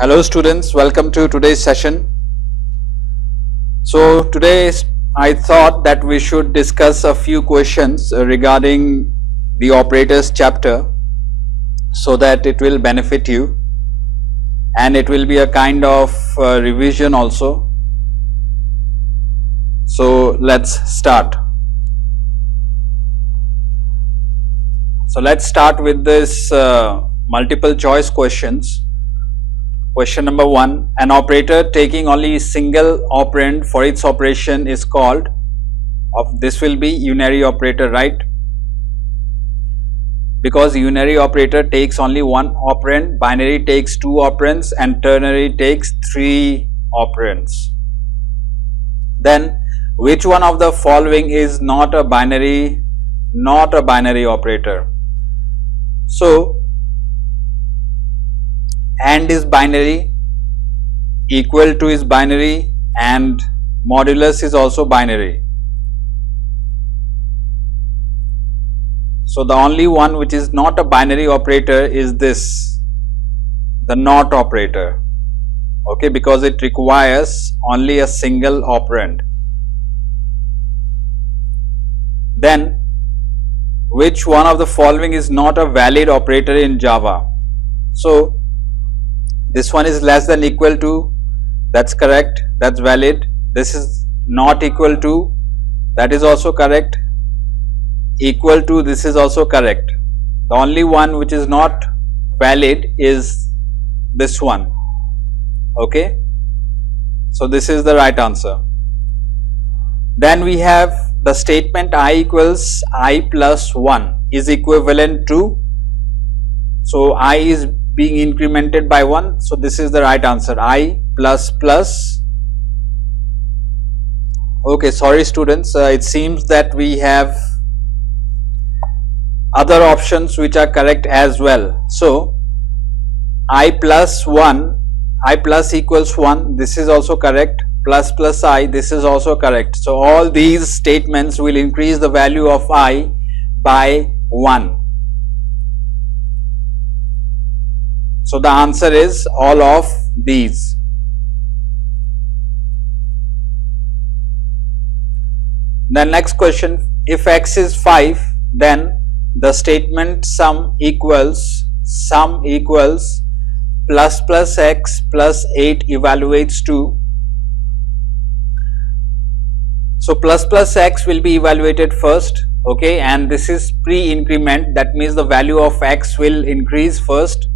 Hello students, welcome to today's session. So today I thought that we should discuss a few questions regarding the operators chapter so that it will benefit you and it will be a kind of revision also. So let's start. So let's start with this multiple choice questions. Question number 1, an operator taking only single operand for its operation is called, this will be unary operator, right? Because unary operator takes only one operand, binary takes two operands and ternary takes three operands. Then which one of the following is not a binary operator? So and is binary, equal to is binary, and modulus is also binary. So the only one which is not a binary operator is this, the not operator, okay, because it requires only a single operand. Then which one of the following is not a valid operator in Java? So this one is less than equal to, that's correct, that's valid. This is not equal to, that is also correct. Equal to, this is also correct. The only one which is not valid is this one, okay. So this is the right answer. Then we have the statement I equals I plus 1 is equivalent to, so I is being incremented by 1, so this is the right answer, I plus plus. Okay, sorry students, it seems that we have other options which are correct as well. So I plus 1, I plus equals 1, this is also correct, plus plus I, this is also correct. So all these statements will increase the value of I by 1. So the answer is all of these. The next question, if x is 5, then the statement sum equals plus plus x plus 8 evaluates to. So plus plus x will be evaluated first, okay, and this is pre-increment, that means the value of x will increase first.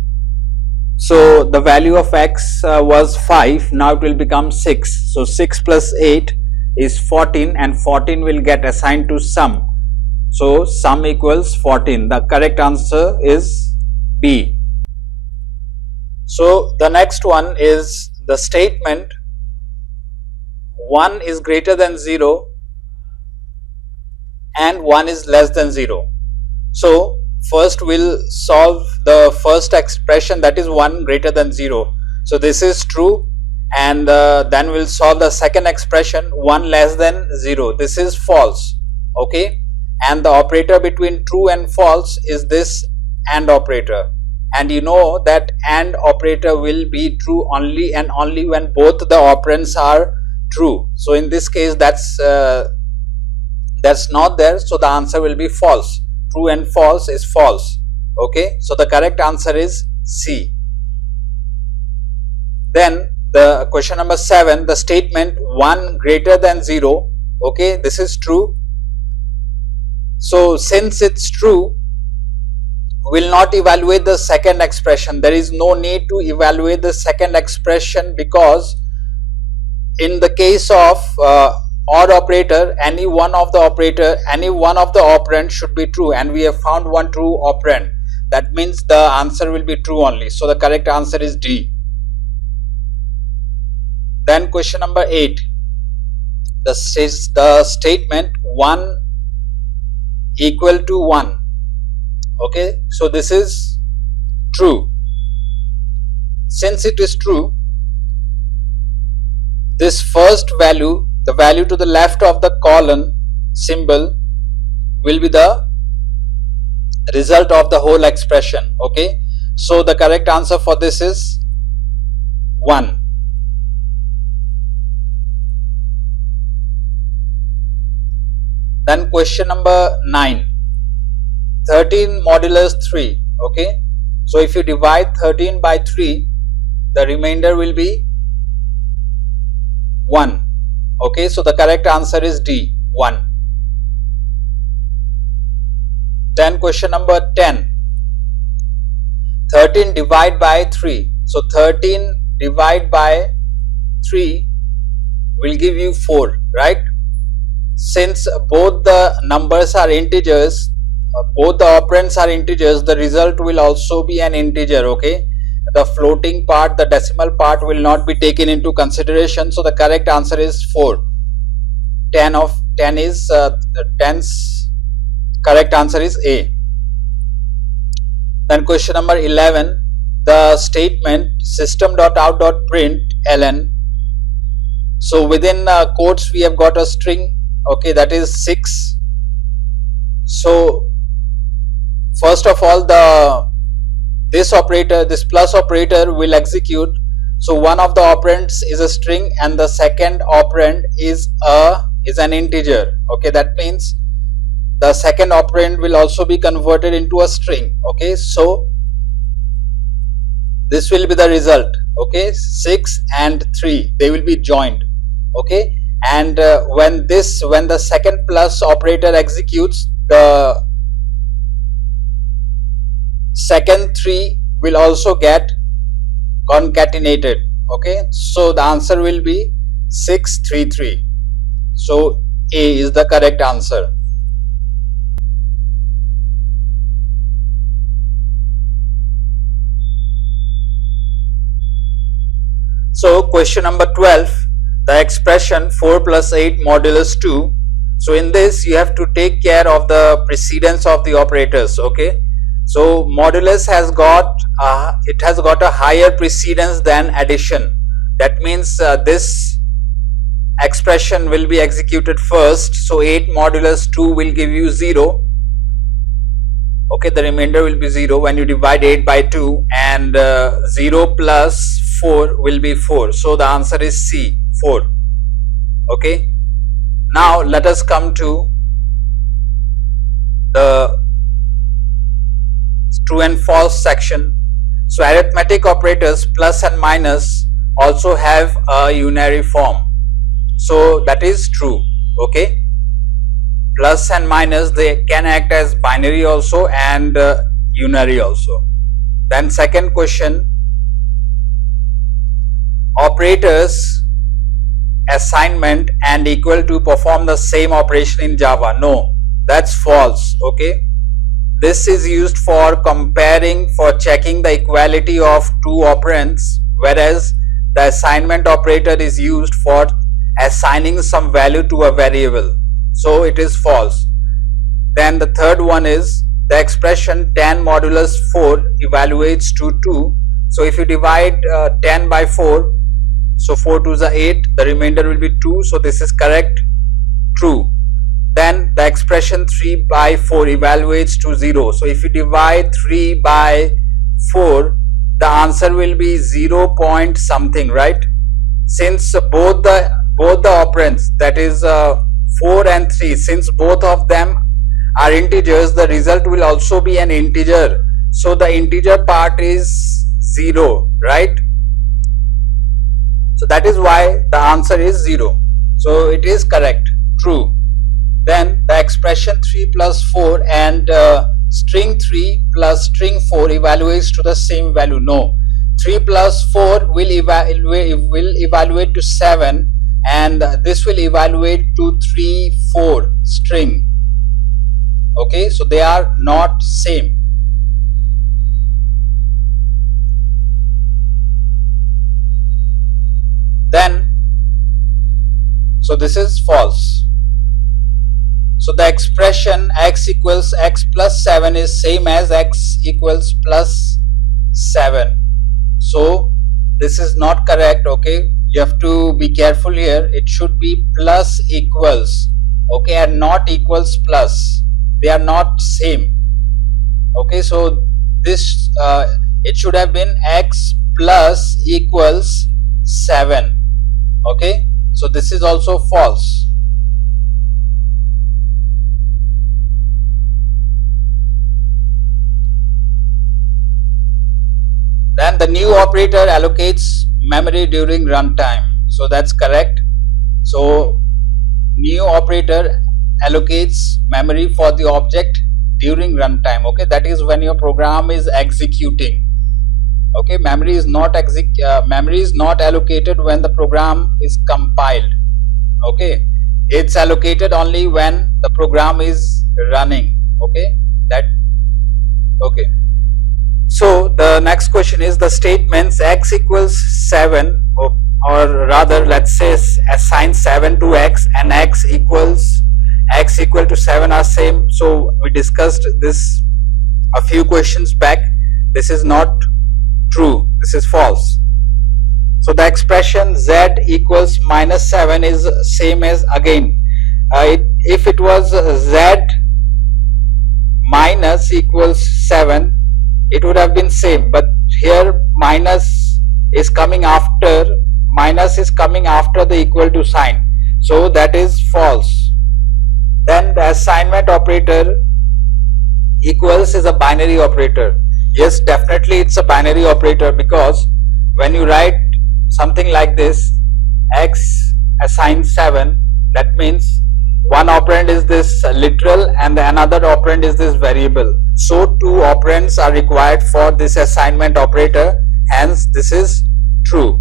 So the value of x was 5, now it will become 6. So 6 plus 8 is 14 and 14 will get assigned to sum. So sum equals 14. The correct answer is B. So the next one is the statement 1 is greater than 0 and 1 is less than 0. So first we'll solve the first expression, that is 1 greater than 0. So this is true, and then we'll solve the second expression 1 less than 0. This is false, okay, and the operator between true and false is this AND operator, and you know that AND operator will be true only and only when both the operands are true. So in this case that's not there, so the answer will be false. True and false is false, okay. So the correct answer is C. Then the question number 7, the statement 1 greater than 0, okay, this is true. So since it's true, we'll not evaluate the second expression. There is no need to evaluate the second expression, because in the case of OR operator, any one of the operand should be true, and we have found one true operand. That means the answer will be true only. So the correct answer is D. Then question number 8, the statement 1 equal to 1, okay, so this is true. Since it is true, this first value, the value to the left of the colon symbol, will be the result of the whole expression, okay. So the correct answer for this is 1. Then question number 9. 13 modulus 3. Okay. So if you divide 13 by 3, the remainder will be 1. Okay. So the correct answer is D, 1. Then question number 10. 13 divided by 3. So 13 divided by 3 will give you 4, right? Since both the numbers are integers, both the operands are integers, the result will also be an integer. Okay, the floating part, the decimal part will not be taken into consideration. So the correct answer is 4. 10 of 10 is 10's correct answer is A. Then question number 11. The statement system.out.println. So within quotes we have got a string. Okay, that is 6. So first of all, this operator, this plus operator will execute. So one of the operands is a string and the second operand is an integer. Okay, that means the second operand will also be converted into a string. Okay, so this will be the result. Okay, 6 and 3, they will be joined. Okay, and when the second plus operator executes, the second 3 will also get concatenated. Okay, so the answer will be 633. So A is the correct answer. So question number 12, the expression 4 plus 8 modulus 2. So in this you have to take care of the precedence of the operators. Okay, so modulus has got a higher precedence than addition. That means this expression will be executed first. So 8 modulus 2 will give you 0. Okay, the remainder will be 0 when you divide 8 by 2, and 0 plus 4 will be 4. So the answer is C, 4. Okay, now let us come to the true and false section. So arithmetic operators plus and minus also have a unary form. So that is true. Okay, plus and minus, they can act as binary also and unary also. Then second question, operators assignment and equal to perform the same operation in Java. No, that's false. Okay, this is used for comparing, for checking the equality of two operands, whereas the assignment operator is used for assigning some value to a variable. So it is false. Then the third one is the expression 10 modulus 4 evaluates to 2. So if you divide 10 by 4, so 4 to the 8, the remainder will be 2. So this is correct, true. Then the expression 3 by 4 evaluates to 0. So if you divide 3 by 4, the answer will be 0 point something, right? Since both the operands, that is 4 and 3, since both of them are integers, the result will also be an integer. So the integer part is 0, right? So that is why the answer is 0. So it is correct, true. Then the expression 3 plus 4 and string 3 plus string 4 evaluates to the same value. No, 3 plus 4 will evaluate to 7, and this will evaluate to 3, 4 string. Okay, so they are not same. Then, so this is false. So the expression x equals x plus 7 is same as x equals plus 7. So this is not correct. Okay, you have to be careful here. It should be plus equals, okay, and not equals plus. They are not same. Okay, so this it should have been x plus equals 7. Okay, so this is also false. Then the new operator allocates memory during runtime. So that's correct. So new operator allocates memory for the object during runtime. Okay, that is when your program is executing. Okay, memory is not allocated when the program is compiled. Okay, it's allocated only when the program is running. Okay, okay. So the next question is the statements x equals 7 or rather let's say assign 7 to x and x equal to 7 are same. So we discussed this a few questions back. This is not true, this is false. So the expression z equals minus 7 is same as again if it was z minus equals 7 it would have been same, but here minus is coming after the equal to sign, so that is false. Then the assignment operator equals is a binary operator. Yes, definitely it's a binary operator, because when you write something like this, x assign 7, that means one operand is this literal and the another operand is this variable. So two operands are required for this assignment operator, hence this is true.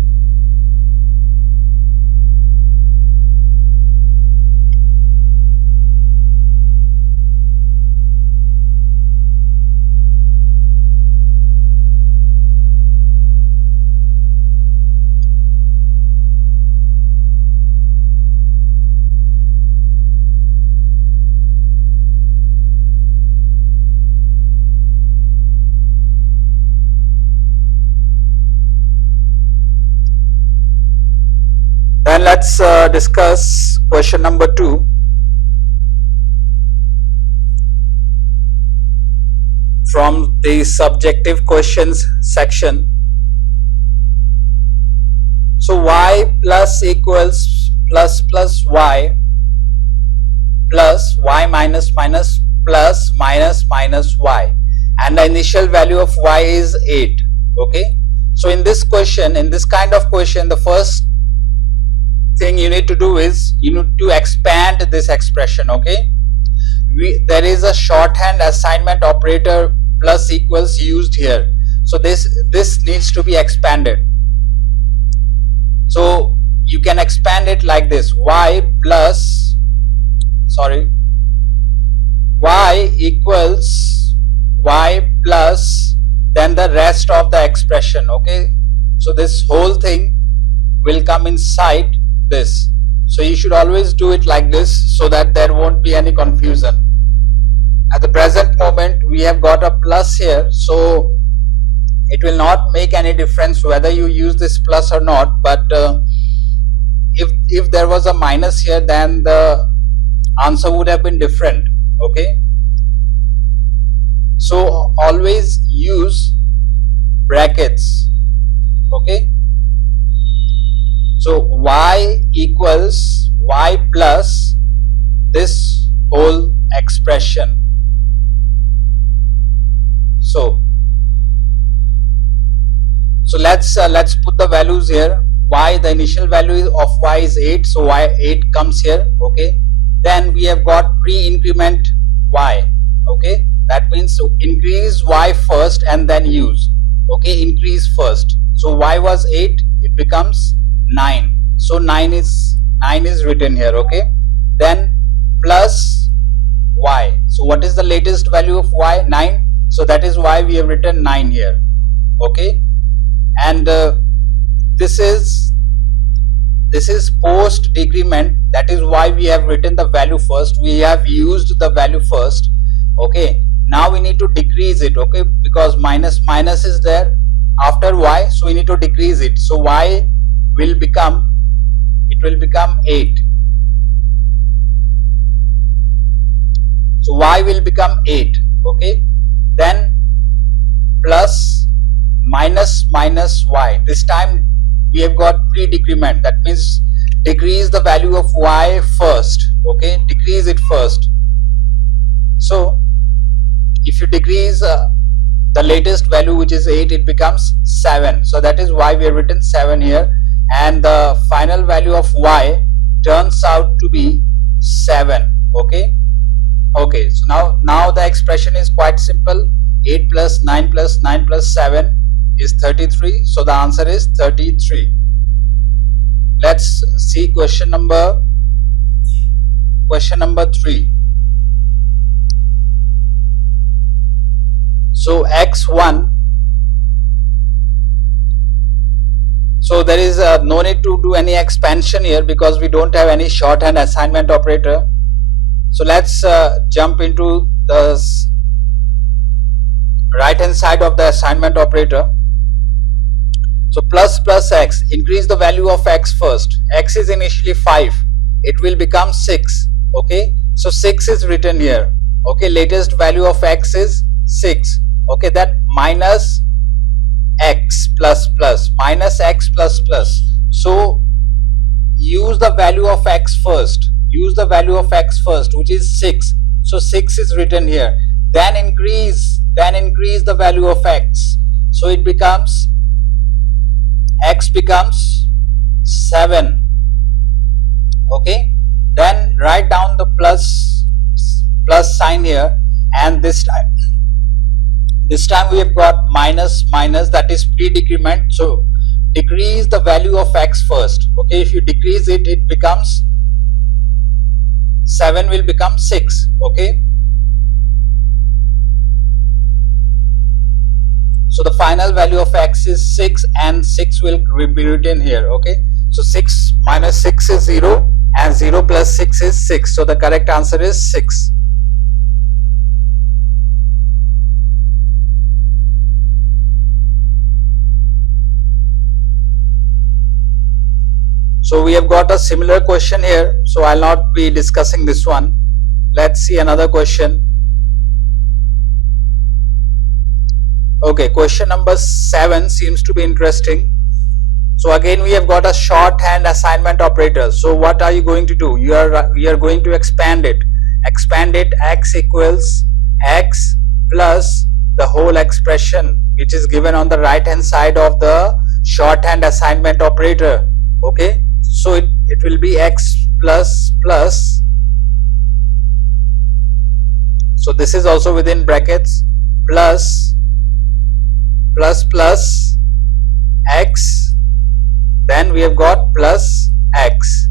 Then let's discuss question number 2. From the subjective questions section. So y plus equals plus y plus y minus minus plus minus minus y, and the initial value of y is 8. Okay, so in this question, in this kind of question, the first thing you need to do is you need to expand this expression. Okay, there is a shorthand assignment operator plus equals used here, so this needs to be expanded. So you can expand it like this: y equals y plus then the rest of the expression. Okay, so this whole thing will come inside this. So you should always do it like this so that there won't be any confusion. At the present moment we have got a plus here, so it will not make any difference whether you use this plus or not, but if there was a minus here, then the answer would have been different. Okay, so always use brackets. Okay, so y equals y plus this whole expression. So let's put the values here. Y, the initial value of y is 8, so y 8 comes here. Okay, then we have got pre-increment y. Okay, that means increase y first and then use. Okay, increase first. So y was 8, it becomes 9. So 9 is written here. Okay, then plus y. So what is the latest value of y? 9. So that is why we have written 9 here. Okay, and this is post decrement. That is why we have written the value first. We have used the value first. Okay, now we need to decrease it. Okay, because minus is there after y, so we need to decrease it. So y will become 8. So y will become 8. Okay, then plus minus y. This time we have got pre-decrement. That means decrease the value of y first. Okay, decrease it first. So if you decrease the latest value, which is 8, it becomes 7. So that is why we have written 7 here, and the final value of y turns out to be 7. Okay. Okay, so now the expression is quite simple. 8 plus 9 plus 9 plus 7 is 33. So the answer is 33. Let's see question number 3. So x1, so there is no need to do any expansion here because we don't have any shorthand assignment operator. So let's jump into the right hand side of the assignment operator. So plus x, increase the value of x first. X is initially 5, it will become 6. Okay, so 6 is written here. Okay, latest value of x is 6. Okay, that minus x plus minus x plus. So use the value of x first. Use the value of x first, which is 6. So 6 is written here. Then increase the value of x. So it becomes, x becomes 7. Okay. Then write down the plus sign here, and this time we have got minus, that is pre-decrement. So decrease the value of x first. Okay, if you decrease it, it becomes 7 will become 6. Okay, so the final value of x is 6, and 6 will be written here. Okay, so 6 minus 6 is 0, and 0 plus 6 is 6. So the correct answer is 6. So we have got a similar question here, so I'll not be discussing this one. Let's see another question. Okay, question number 7 seems to be interesting. So again we have got a shorthand assignment operator. So what are you going to do? You are going to expand it. X equals x plus the whole expression which is given on the right hand side of the shorthand assignment operator. Okay, so it will be x plus. So this is also within brackets, plus x, then we have got plus x.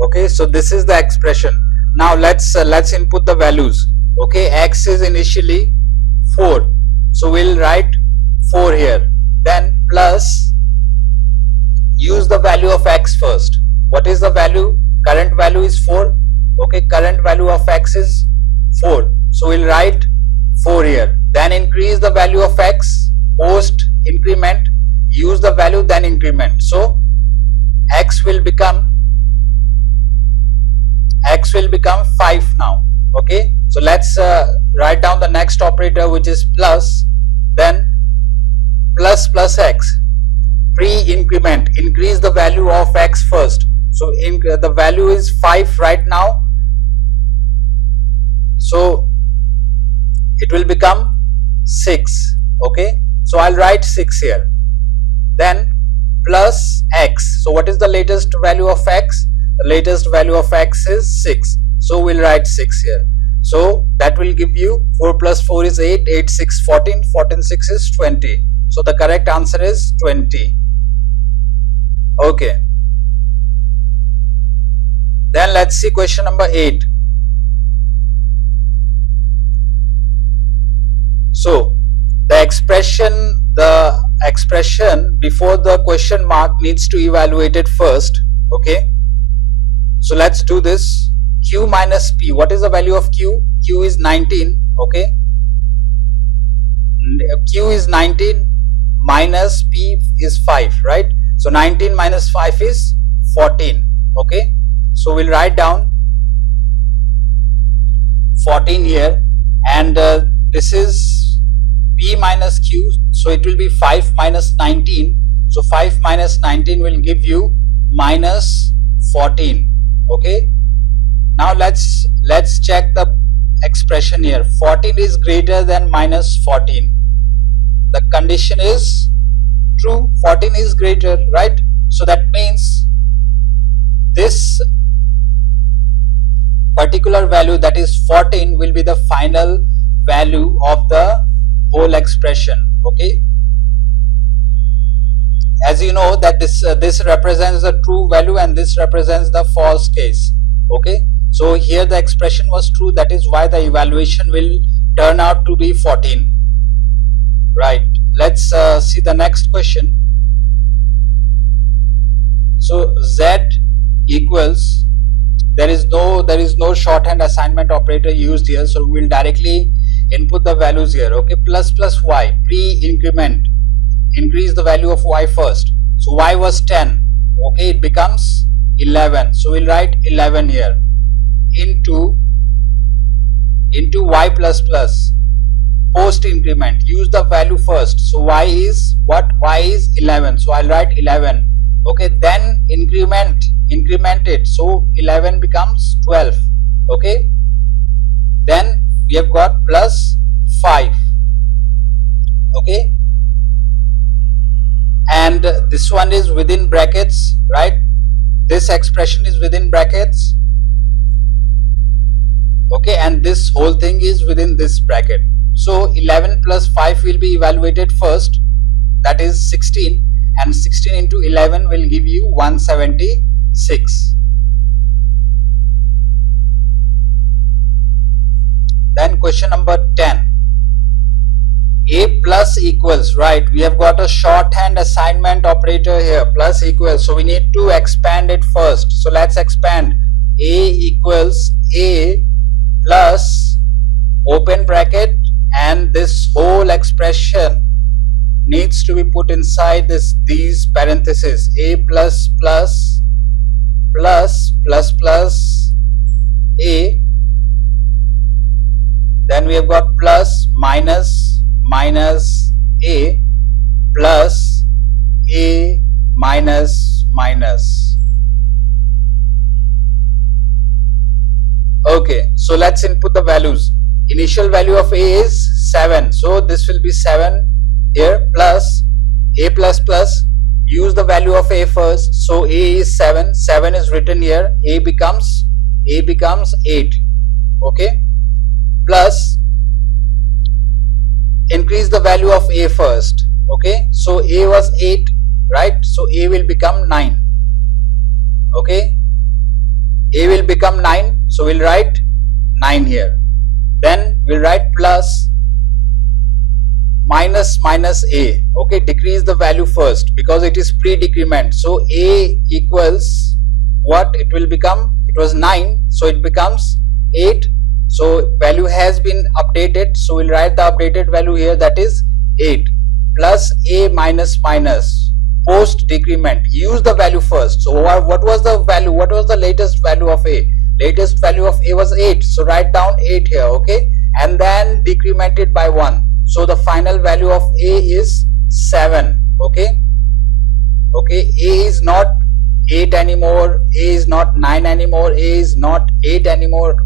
Okay, so this is the expression. Now let's input the values. Okay, x is initially 4, so we'll write 4 here. Then plus, use the value of x first. What is the value? Current value is 4. Okay, current value of x is 4, so we'll write 4 here. Then increase the value of x, post increment, use the value, then increment. So x will become 5 now. Okay, so let's write down the next operator, which is plus, then plus x, pre-increment, increase the value of x first. So the value is 5 right now, so it will become 6. Okay, so I'll write 6 here. Then plus x. So what is the latest value of x? The latest value of x is 6, so we'll write 6 here. So that will give you 4 plus 4 is 8, 8 6 14, 14 6 is 20. So the correct answer is 20. Okay, then let's see question number 8. So the expression before the question mark needs to evaluate it first. Okay, so let's do this. Q minus P. What is the value of Q? Q is 19. Okay, Q is 19 minus P is 5, right? So 19 minus 5 is 14. Okay, so we'll write down 14 here, and this is P minus Q, so it will be 5 minus 19, So 5 minus 19 will give you minus 14. Okay. Now let's check the expression here. 14 is greater than minus 14. The condition is true. 14 is greater, right? So that means this particular value, that is 14, will be the final value of the whole expression. Okay. As you know that this represents the true value and this represents the false case. Okay. So here the expression was true, that is why the evaluation will turn out to be 14. Right. Let's see the next question. So Z equals, there is no shorthand assignment operator used here, so we will directly input the values here. Okay. Plus y, pre-increment, increase the value of y first. So y was 10. Okay, it becomes 11. So we'll write 11 here. Into y plus plus, post increment, use the value first. So y is what? Y is 11. So I'll write 11. Okay, then increment it. So 11 becomes 12. Okay, then we have got plus 5. Okay, and this one is within brackets, right? This expression is within brackets. Okay, and this whole thing is within this bracket. So 11 plus 5 will be evaluated first, that is 16, and 16 into 11 will give you 176. Then question number 10. A plus equals, right? We have got a shorthand assignment operator here, plus equals. So we need to expand it first. So let's expand. A equals A plus open bracket, and this whole expression needs to be put inside these parentheses. A plus plus plus plus plus A, then we have got plus minus minus A plus A minus minus. Okay, so let's input the values. Initial value of A is 7, so this will be 7 here, plus A plus plus, use the value of A first. So A is 7, 7 is written here, A becomes 8. Okay, plus increase the value of A first. Okay, so A was 8, right? So A will become 9. Okay, A will become 9, so we'll write 9 here. Then we'll write plus minus minus A. Okay, decrease the value first because it is pre-decrement. So A equals what? It will become, it was 9, so it becomes 8. So value has been updated, so we'll write the updated value here, that is 8, plus A minus minus, post decrement, use the value first. So what was the value? What was the latest value of A? Latest value of A was 8, so write down 8 here. Okay, and then decrement it by 1, so the final value of A is 7. Okay, okay, A is not 8 anymore, A is not 9 anymore, A is not 8 anymore.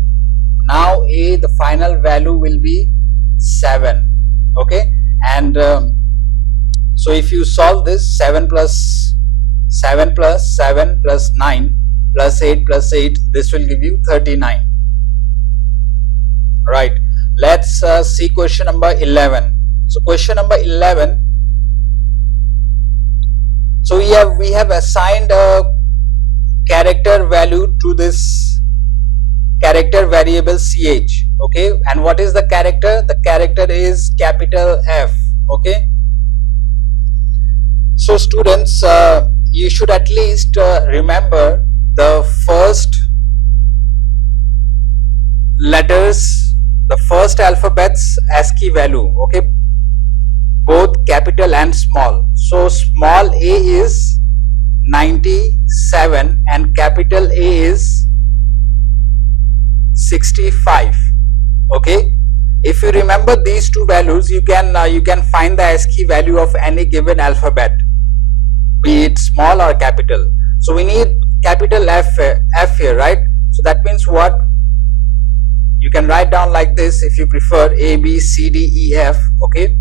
Now A, the final value will be 7. Okay, and so if you solve this, 7 plus 7 plus 7 plus 9 plus 8 plus 8, this will give you 39. Right, let's see question number 11. So question number 11, so we have assigned a character value to this character variable ch. Okay, and what is the character? The character is capital F. Okay, so students, you should at least remember the first letters, the first alphabets ASCII value. Okay, both capital and small. So small a is 97 and capital A is 65. Okay, if you remember these two values, you can find the ASCII value of any given alphabet. be it small or capital. So we need capital F here, right? So that means what? You can write down like this if you prefer: A, B, C, D, E, F. Okay,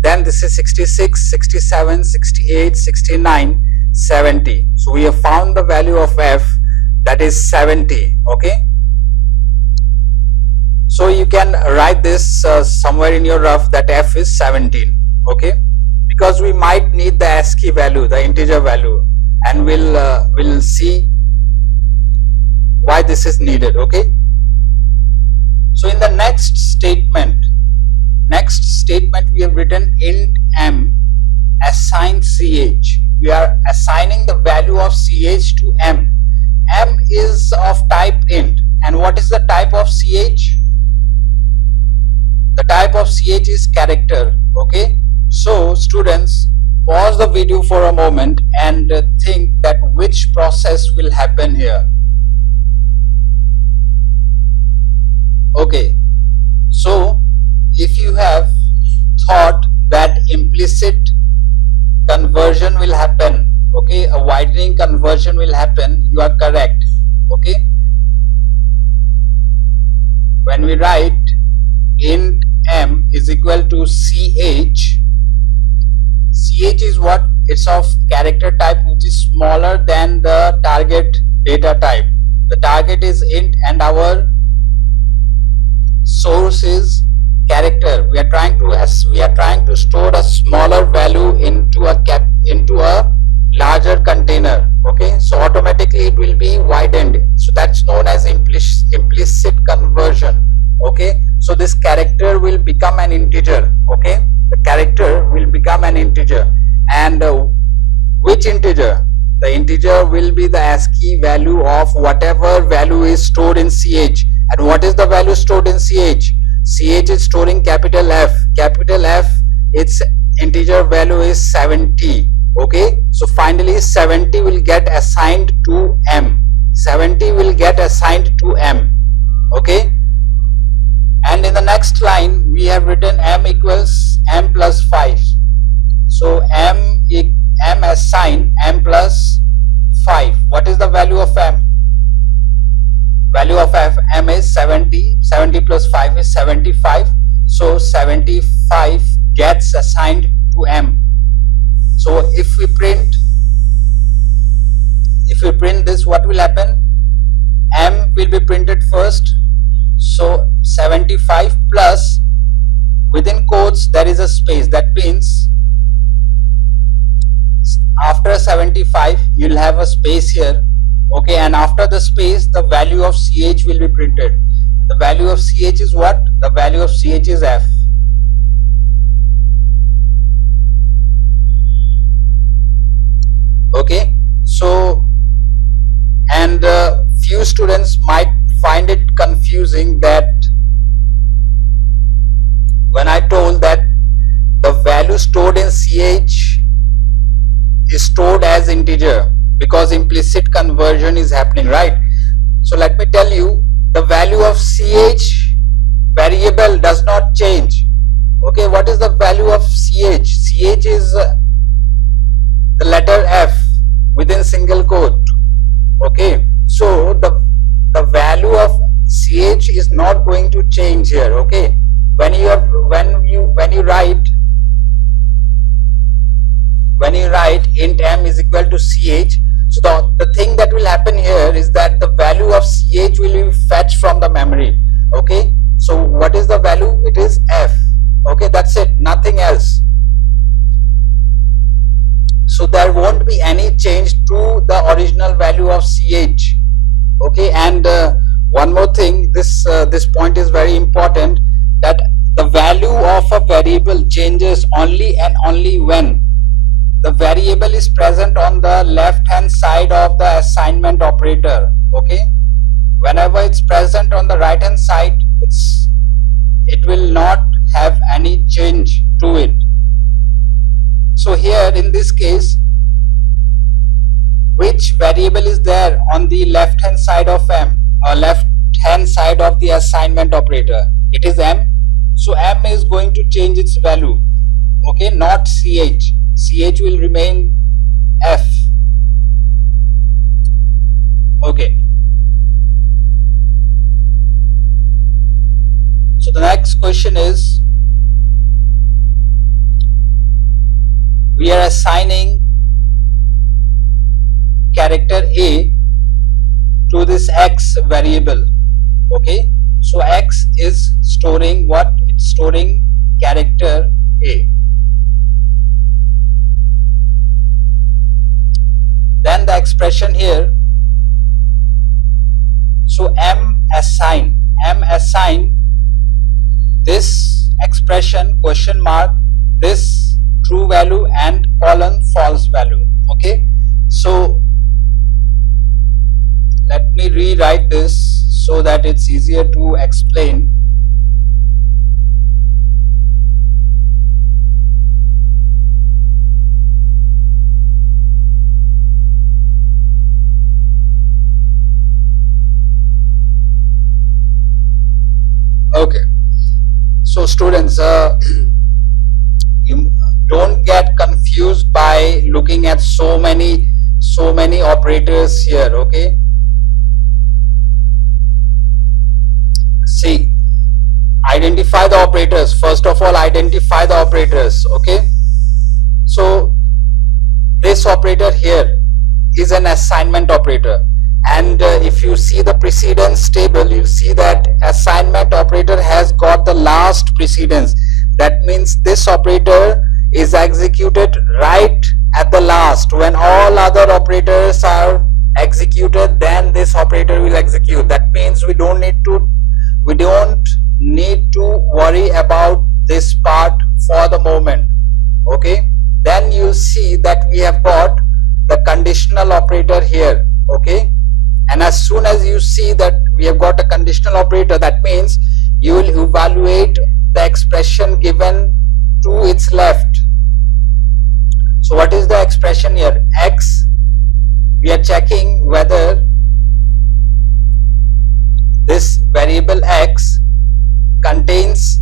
then this is 66, 67, 68, 69, 70. So we have found the value of F, that is 70. Okay, so you can write this somewhere in your rough, that F is 17. Okay, because we might need the ASCII value, the integer value, and we'll see why this is needed. Okay, so in the next statement we have written int m assign ch. We are assigning the value of ch to m. M is of type int, and what is the type of ch? The type of ch is character. Okay, so students, pause the video for a moment and think that which process will happen here. Okay, so if you have thought that implicit conversion will happen, okay, a widening conversion will happen, you are correct. Okay, when we write int m is equal to ch is what? It's of character type, which is smaller than the target data type. The target is int and our source is character. We are trying to store a smaller value into a larger container. Okay, so automatically it will be widened. So that's known as implicit conversion. Okay, so this character will become an integer. Okay, the character will become an integer, and which integer? The integer will be the ASCII value of whatever value is stored in ch. And what is the value stored in ch? Ch is storing capital F. Capital F, its integer value is 70. Okay, so finally 70 will get assigned to m. 70 will get assigned to m. Okay, and in the next line we have written m equals m plus 5. So m assign m plus 5. What is the value of m? Value of m is 70. 70 plus 5 is 75. So 75 gets assigned to m. So if we print this, what will happen? M will be printed first. So 75 plus, within quotes there is a space. That means after 75 you'll have a space here. Okay, and after the space the value of ch will be printed. The value of ch is what? The value of ch is f. Okay, so, and few students might find it confusing that when I told that the value stored in ch is stored as integer, because implicit conversion is happening, right? So let me tell you, the value of ch variable does not change. Okay, what is the value of ch? Ch is the letter f within single quote. Okay, so the value of ch is not going to change here. Okay, when you write int m is equal to ch, so the thing that will happen here is that the value of ch will be fetched from the memory. Okay, so what is the value? It is f. Okay, that's it, nothing else. So there won't be any change to the original value of ch. Okay, and one more thing, this point is very important, that the value of a variable changes only and only when the variable is present on the left hand side of the assignment operator. Okay, whenever it's present on the right hand side, it will not have any change to it. So here in this case, which variable is there on the left hand side of m, or left hand side of the assignment operator? It is m. So m is going to change its value. Okay, not ch. Ch will remain F. Okay. So the next question is, we are assigning character A to this X variable. Okay. So X is storing what? It's storing character A. Then the expression here, so M assign this expression question mark this true value and colon false value. Okay, so let me rewrite this so that it's easier to explain. Okay, so students, you don't get confused by looking at so many operators here. Okay, see, identify the operators. First of all, identify the operators. Okay, so this operator here is an assignment operator, and if you see the precedence table, you see that assignment operator has got the last precedence. That means this operator is executed right at the last. When all other operators are executed, then this operator will execute. That means we don't need to worry about this part for the moment. Okay, then you see that we have got the conditional operator here. Okay, and as soon as you see that we have got a conditional operator, that means you will evaluate the expression given to its left. So what is the expression here? X, we are checking whether this variable X contains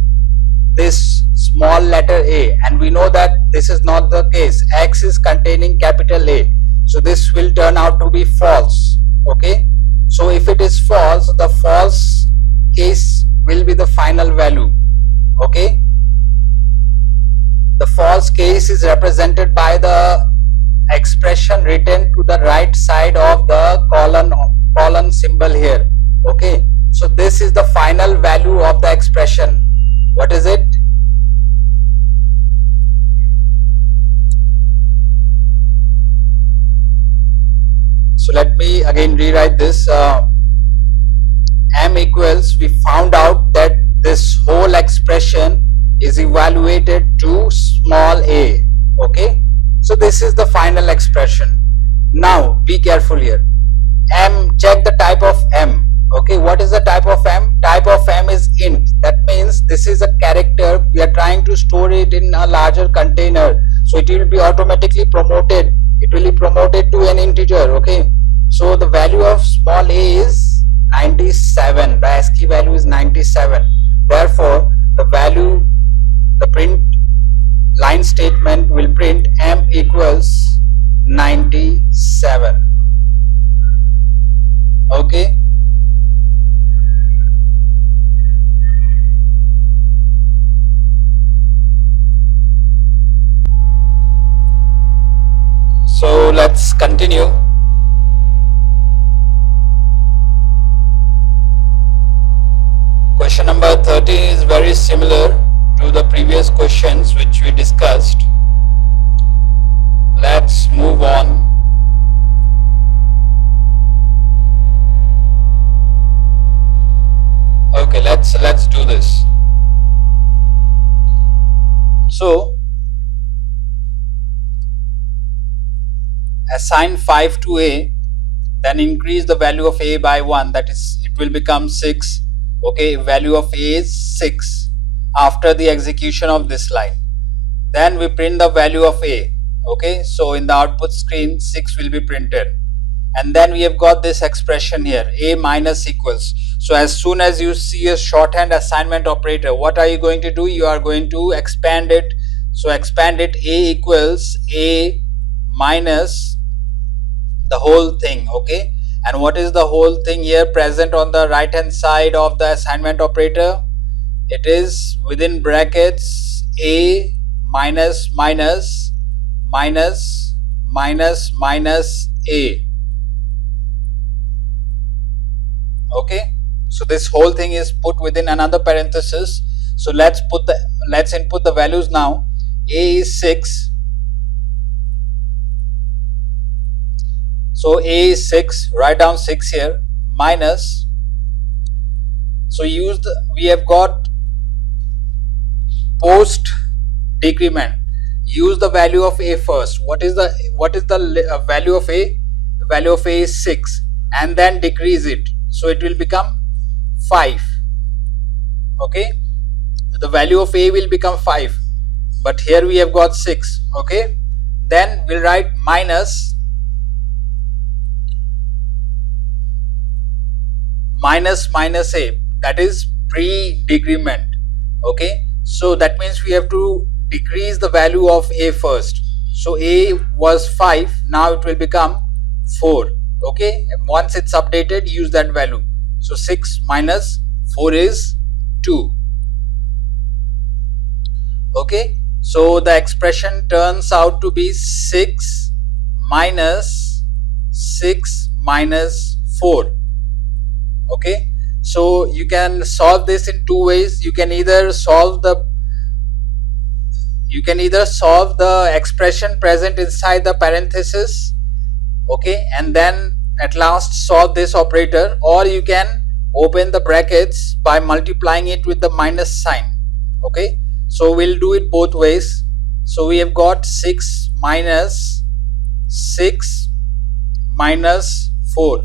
this small letter a, and we know that this is not the case. X is containing capital A, so this will turn out to be false. Okay, so if it is false, the false case will be the final value. Okay, the false case is represented by the expression written to the right side of the colon symbol here. Okay, so this is the final value of the expression. What is it? So let me again rewrite this. M equals, we found out that this whole expression is evaluated to small a. Okay, so this is the final expression. Now be careful here. M, check the type of M. Okay, what is the type of M? Type of M is int. That means this is a character. We are trying to store it in a larger container, so it will be automatically promoted. It will be promoted to an integer. Okay, so the value of small a is 97. The ASCII value is 97. Therefore, the value, the print line statement will print M equals 97. Okay. So let's continue. Question number 30 is very similar to the previous questions which we discussed. Let's move on. Okay, let's do this. So assign 5 to a, then increase the value of a by 1, that is, it will become 6. Okay, value of a is 6 after the execution of this line. Then we print the value of a. Okay, so in the output screen 6 will be printed, and then we have got this expression here, a minus equals. So as soon as you see a shorthand assignment operator, what are you going to do? You are going to expand it. So expand it, a equals a minus the whole thing. Okay, and what is the whole thing here present on the right hand side of the assignment operator? It is within brackets a minus minus minus minus minus a. Okay, so this whole thing is put within another parenthesis. So let's input the values now. A is 6. So a is 6, write down 6 here, minus, so we have got post decrement. Use the value of a first. What is the value of a? The value of a is 6, and then decrease it, so it will become 5. Okay, the value of a will become 5, but here we have got 6. Okay, then we'll write minus minus a, that is pre-decrement. Okay, so that means we have to decrease the value of a first. So a was 5, now it will become 4. Okay, and once it's updated, use that value. So 6 minus 4 is 2. Okay, so the expression turns out to be 6 minus 4. Okay, so you can solve this in two ways. You can either solve the expression present inside the parenthesis, okay, and then at last solve this operator, or you can open the brackets by multiplying it with the minus sign. Okay, so we'll do it both ways. So we have got 6 minus 4.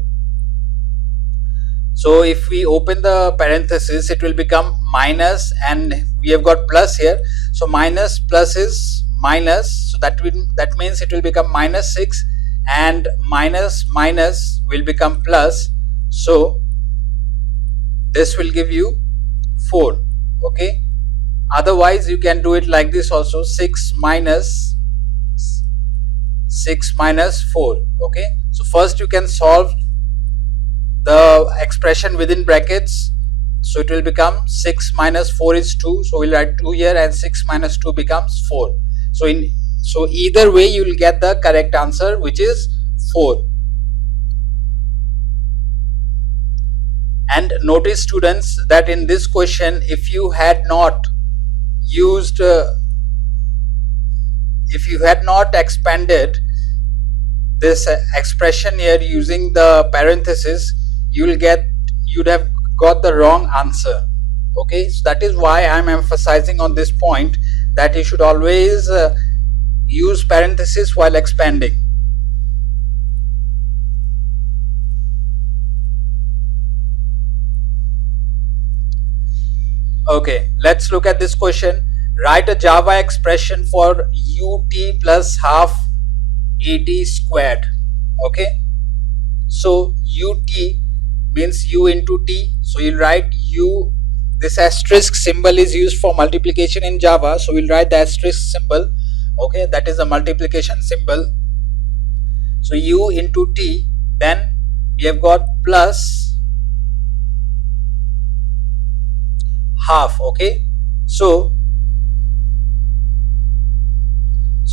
So if we open the parenthesis, it will become minus, and we have got plus here. So minus plus is minus, so that means it will become minus 6, and minus minus will become plus. So this will give you 4. Okay, otherwise you can do it like this also, 6 minus 4. Okay, so first you can solve the expression within brackets, so it will become 6 minus 4 is 2, so we'll write 2 here, and 6 minus 2 becomes 4. So either way you will get the correct answer, which is 4. And notice, students, that in this question, if you had not expanded this expression here using the parenthesis, you'd have got the wrong answer. Okay, so that is why I'm emphasizing on this point, that you should always use parenthesis while expanding. Okay, let's look at this question. Write a Java expression for ut plus half at squared. Okay, so ut means u into t, so you'll write u, this asterisk symbol is used for multiplication in Java, so we'll write the asterisk symbol. Okay, that is a multiplication symbol. So u into t, then we have got plus half. Okay, so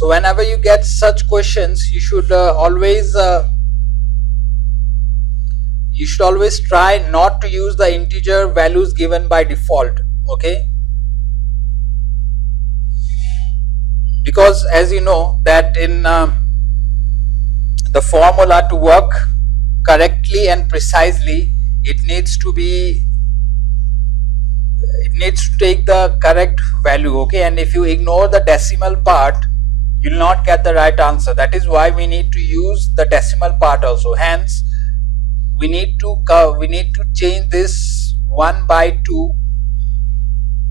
whenever you get such questions, you should always try not to use the integer values given by default. Okay, because as you know that in the formula to work correctly and precisely, it needs to take the correct value. Okay, and if you ignore the decimal part, you will not get the right answer. That is why we need to use the decimal part also. Hence we need to change this 1 by 2,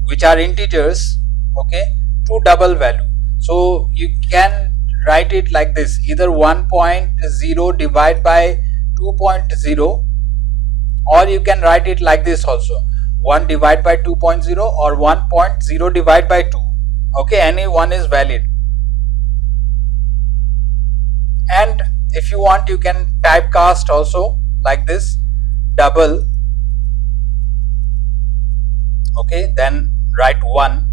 which are integers, okay, to double value. So you can write it like this, either 1.0 divided by 2.0, or you can write it like this also, 1 divided by 2.0 or 1.0 divided by 2. Okay, any one is valid. And if you want, you can typecast also like this, double, okay, then write 1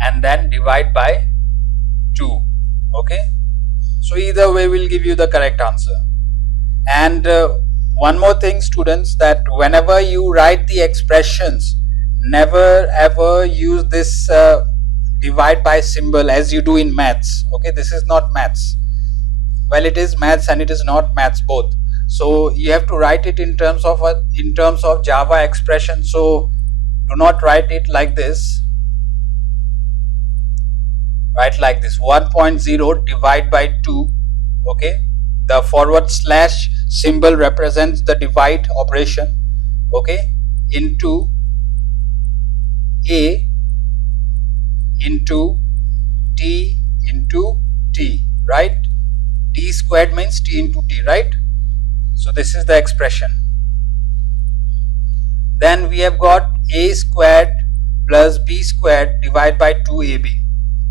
and then divide by 2, okay. So either way will give you the correct answer. And one more thing, students, that whenever you write the expressions, never ever use this divide by symbol as you do in maths, okay. This is not maths. Well, it is maths and it is not maths both. So you have to write it in terms of Java expression. So do not write it like this. Write like this, 1.0 divide by 2, okay. The forward slash symbol represents the divide operation, okay, into A into T into T, right? T squared means T into T, right? So this is the expression. Then we have got A squared plus B squared divided by 2AB.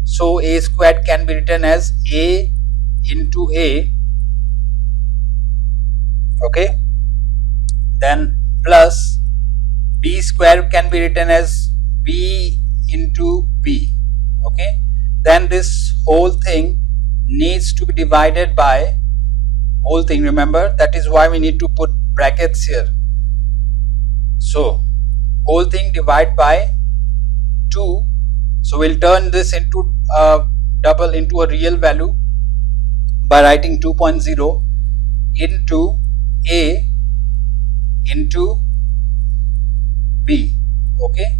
So A squared can be written as A into A, okay. Then plus B squared can be written as B into B, okay. Then this whole thing needs to be divided by whole thing, remember, that is why we need to put brackets here. So whole thing divide by 2. So we'll turn this into double into a real value by writing 2.0 into A into B, okay.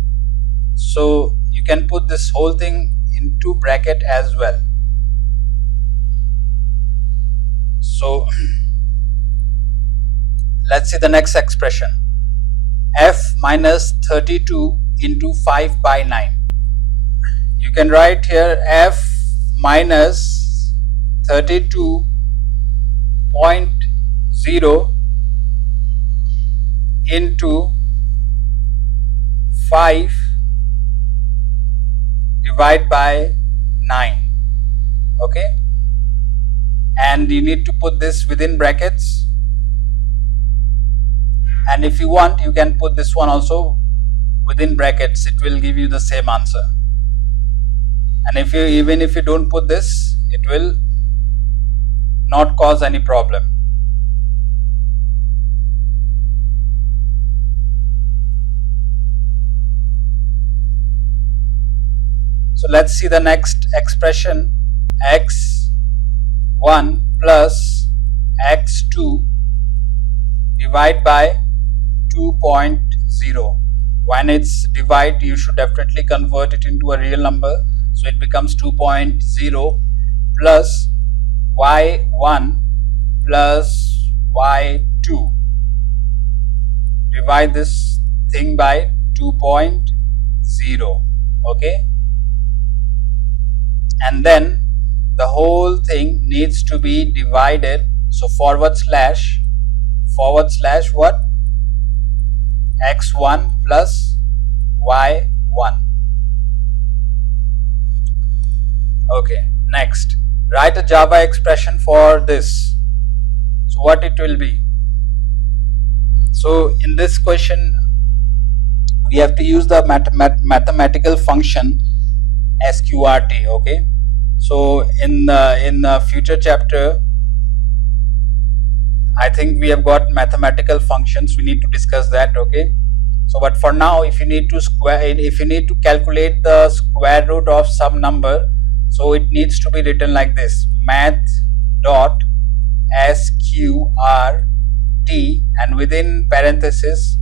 So you can put this whole thing into bracket as well. So let's see the next expression, f minus 32 into 5 by 9. You can write here f minus 32.0 into 5 divide by 9, okay. And you need to put this within brackets, and if you want you can put this one also within brackets, it will give you the same answer. And if you even if you don't put this, it will not cause any problem. So let's see the next expression, x1 plus x2 divide by 2.0. When it's divide, you should definitely convert it into a real number. So it becomes 2.0 plus y1 plus y2. Divide this thing by 2.0, okay. And then the whole thing needs to be divided. So forward slash what? x1 plus y1. Okay, next write a Java expression for this. So what it will be? So in this question we have to use the mathematical function sqrt, okay. So in future chapter I think we have got mathematical functions, we need to discuss that, okay. So but for now, if you need to calculate the square root of some number, so it needs to be written like this, math dot sqrt, and within parenthesis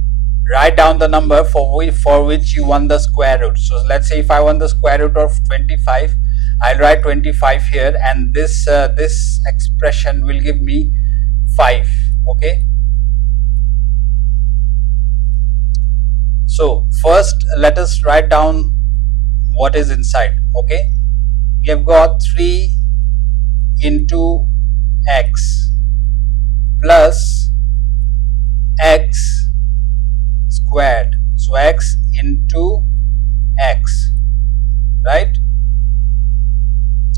write down the number for which you want the square root. So let's say if I want the square root of 25, I'll write 25 here, and this expression will give me 5, okay. So first let us write down what is inside, okay. We have got 3 into x plus x squared, so x into x, right.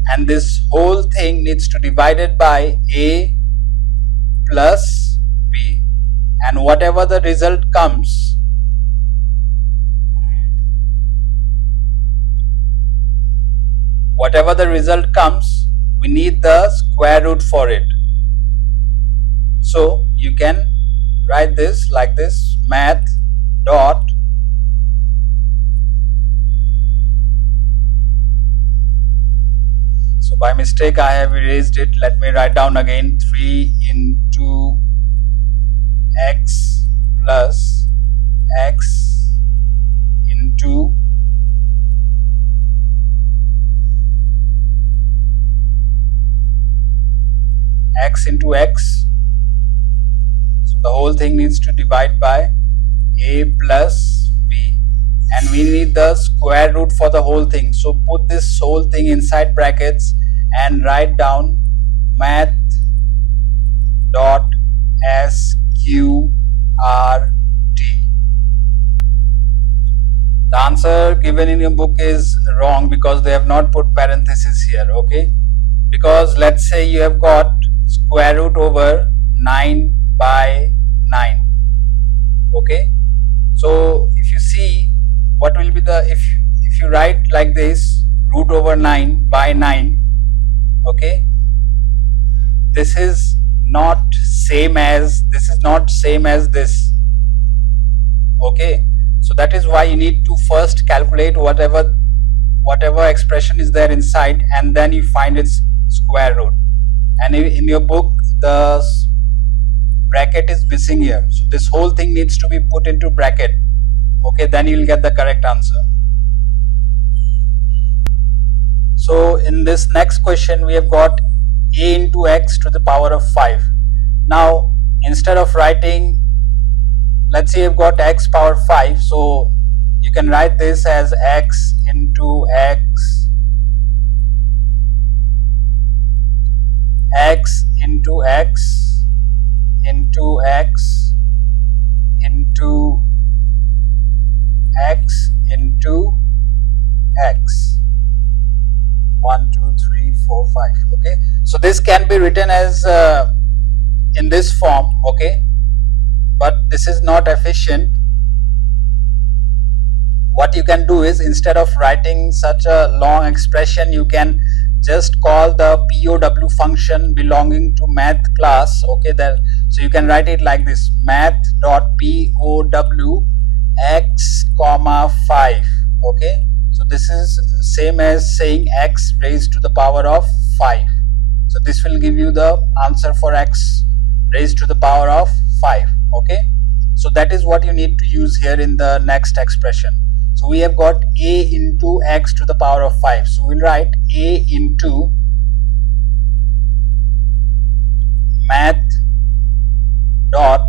And this whole thing needs to divide it by A plus B, and whatever the result comes, we need the square root for it. So you can write this like this: math dot so by mistake I have erased it. Let me write down again: 3 into x plus x into x into x. So the whole thing needs to divide by A plus B, and we need the square root for the whole thing. So put this whole thing inside brackets and write down math dot sqrt. The answer given in your book is wrong because they have not put parenthesis here, okay? Because let's say you have got square root over 9 by 9, okay? So if you see what will be the, if you write like this, root over 9 by 9, okay, this is not same as this, okay? So that is why you need to first calculate whatever expression is there inside, and then you find its square root. And in your book the bracket is missing here, so this whole thing needs to be put into bracket, okay? Then you will get the correct answer. So in this next question we have got a into x to the power of 5. Now instead of writing, let's say you've got x power 5, so you can write this as x into x, x into x into x into x into x. 1 2 3 4 5, okay? So this can be written as in this form, okay? But this is not efficient. What you can do is, instead of writing such a long expression, you can just call the POW function belonging to math class, okay? So you can write it like this: math dot POW x comma 5, okay? So this is same as saying x raised to the power of 5. So this will give you the answer for x raised to the power of 5, okay? So that is what you need to use here in the next expression. So we have got a into x to the power of 5. So we'll write a into math dot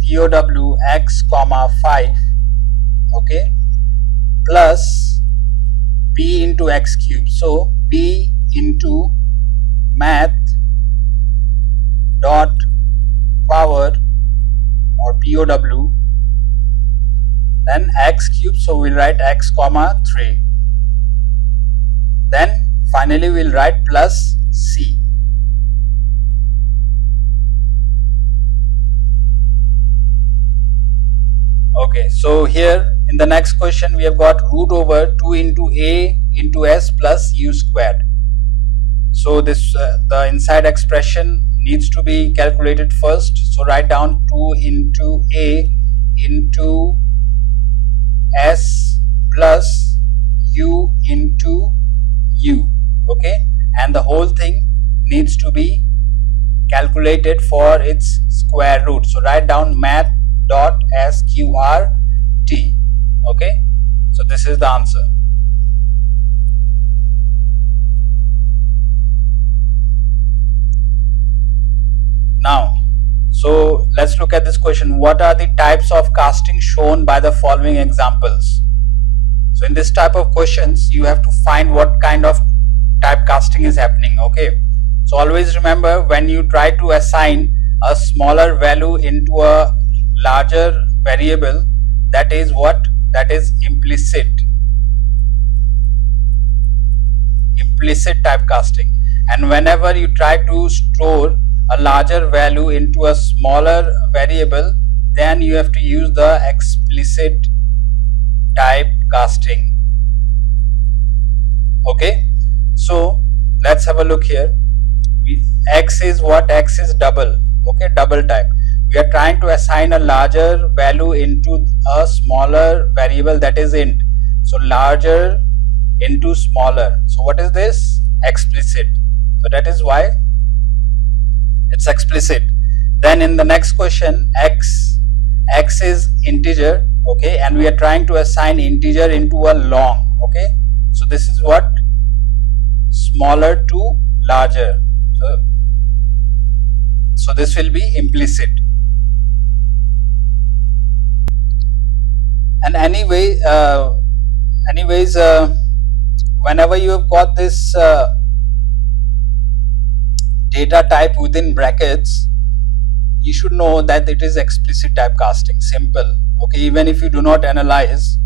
POW x comma 5, okay, plus b into x cube. So b into math dot power or POW, then x cube. So we'll write x comma 3. Then finally we'll write plus c. Okay, so here in the next question we have got root over 2 into a into s plus u squared. So this the inside expression needs to be calculated first. So write down 2 into a into s plus u into u, okay? And the whole thing needs to be calculated for its square root. So write down math dot sqrt, okay? So this is the answer. Now, so let's look at this question. What are the types of casting shown by the following examples? So in this type of questions, you have to find what kind of type casting is happening, okay? So always remember, when you try to assign a smaller value into a larger variable, that is what? That is implicit implicit typecasting. And whenever you try to store a larger value into a smaller variable, then you have to use the explicit typecasting. Okay, so let's have a look here. X is what? X is double. Okay, double type. We are trying to assign a larger value into a smaller variable, that is int. So larger into smaller. So what is this? Explicit. So that is why it's explicit. Then in the next question, x is integer, okay, and we are trying to assign integer into a long. Okay, so this is what? Smaller to larger. So this will be implicit. And anyways, whenever you have got this data type within brackets, you should know that it is explicit typecasting. Simple. Okay, even if you do not analyze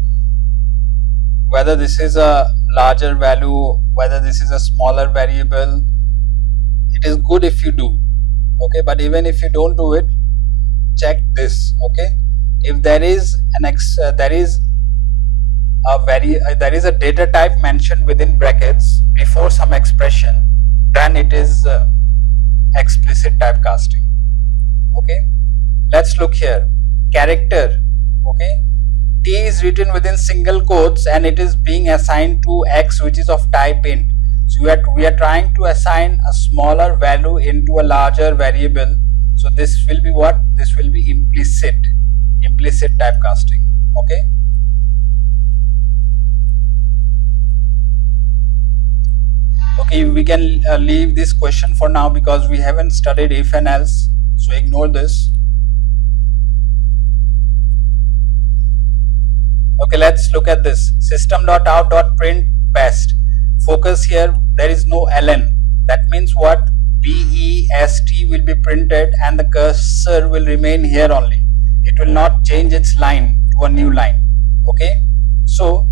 whether this is a larger value, whether this is a smaller variable, it is good if you do. Okay, but even if you don't do it, check this. Okay, if there is a data type mentioned within brackets before some expression, then it is explicit typecasting. Okay, let's look here. Character. Okay, T is written within single quotes and it is being assigned to X, which is of type int. So we are trying to assign a smaller value into a larger variable. So this will be what? This will be implicit typecasting. Okay. Okay, we can leave this question for now because we haven't studied if and else. So ignore this. Okay, let's look at this. System.out.print best. Focus here, there is no ln. That means what? BEST will be printed and the cursor will remain here only. It will not change its line to a new line. Okay, so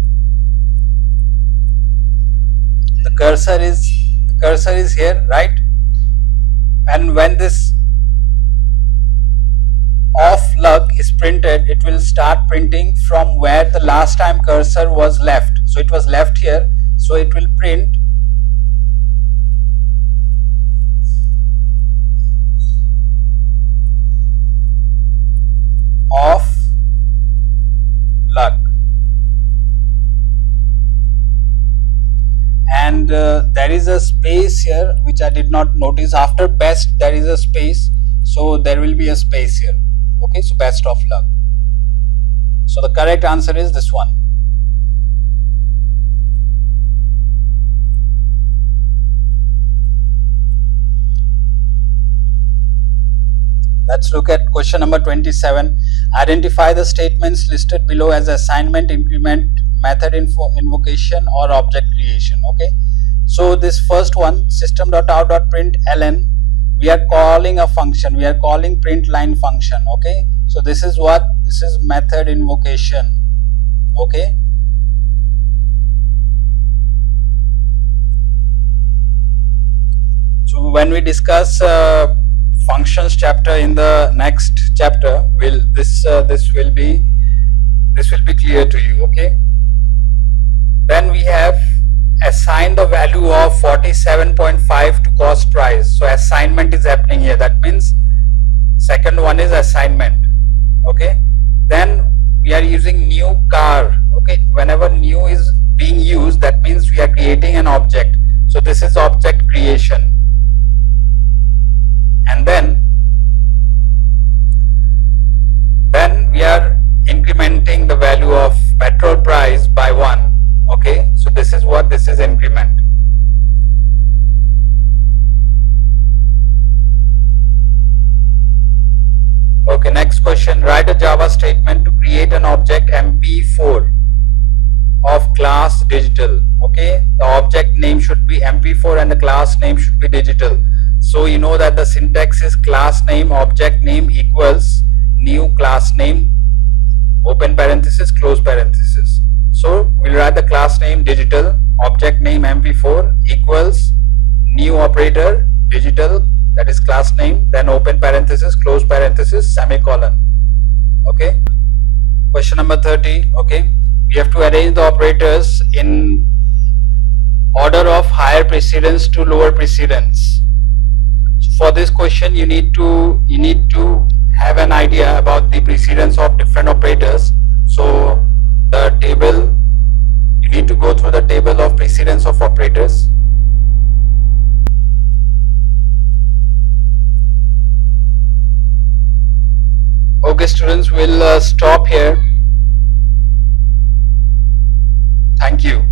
the cursor is here, right? And when this off lug is printed, it will start printing from where the last time cursor was left. So it was left here, so it will print off lug. And there is a space here which I did not notice. After best there is a space, so there will be a space here. Okay, so best of lug. So the correct answer is this one. Let's look at question number 27. Identify the statements listed below as assignment, increment, method invocation or object creation. Okay, so this first one, system.out.println, we are calling a function, we are calling print line function. Okay, so this is what? This is method invocation. Okay, so when we discuss functions chapter in the next chapter, this will be clear to you. Okay, then we have assign the value of 47.5 to cost price. So assignment is happening here. That means second one is assignment. Okay, then we are using new car. Okay, whenever new is being used, that means we are creating an object. So this is object creation. And then we are incrementing the value of petrol price by 1. Okay, so this is what? This is increment. Okay, next question. Write a Java statement to create an object MP4 of class digital. Okay, the object name should be MP4 and the class name should be digital. So you know that the syntax is class name object name equals new class name open parenthesis close parenthesis. So we'll write the class name digital object name mp4 equals new operator digital, that is class name, then open parenthesis, close parenthesis, semicolon. Okay. Question number 30. Okay, we have to arrange the operators in order of higher precedence to lower precedence. So for this question you need to have an idea about the precedence of different operators. So the table, you need to go through the table of precedence of operators. Okay students, we'll stop here. Thank you.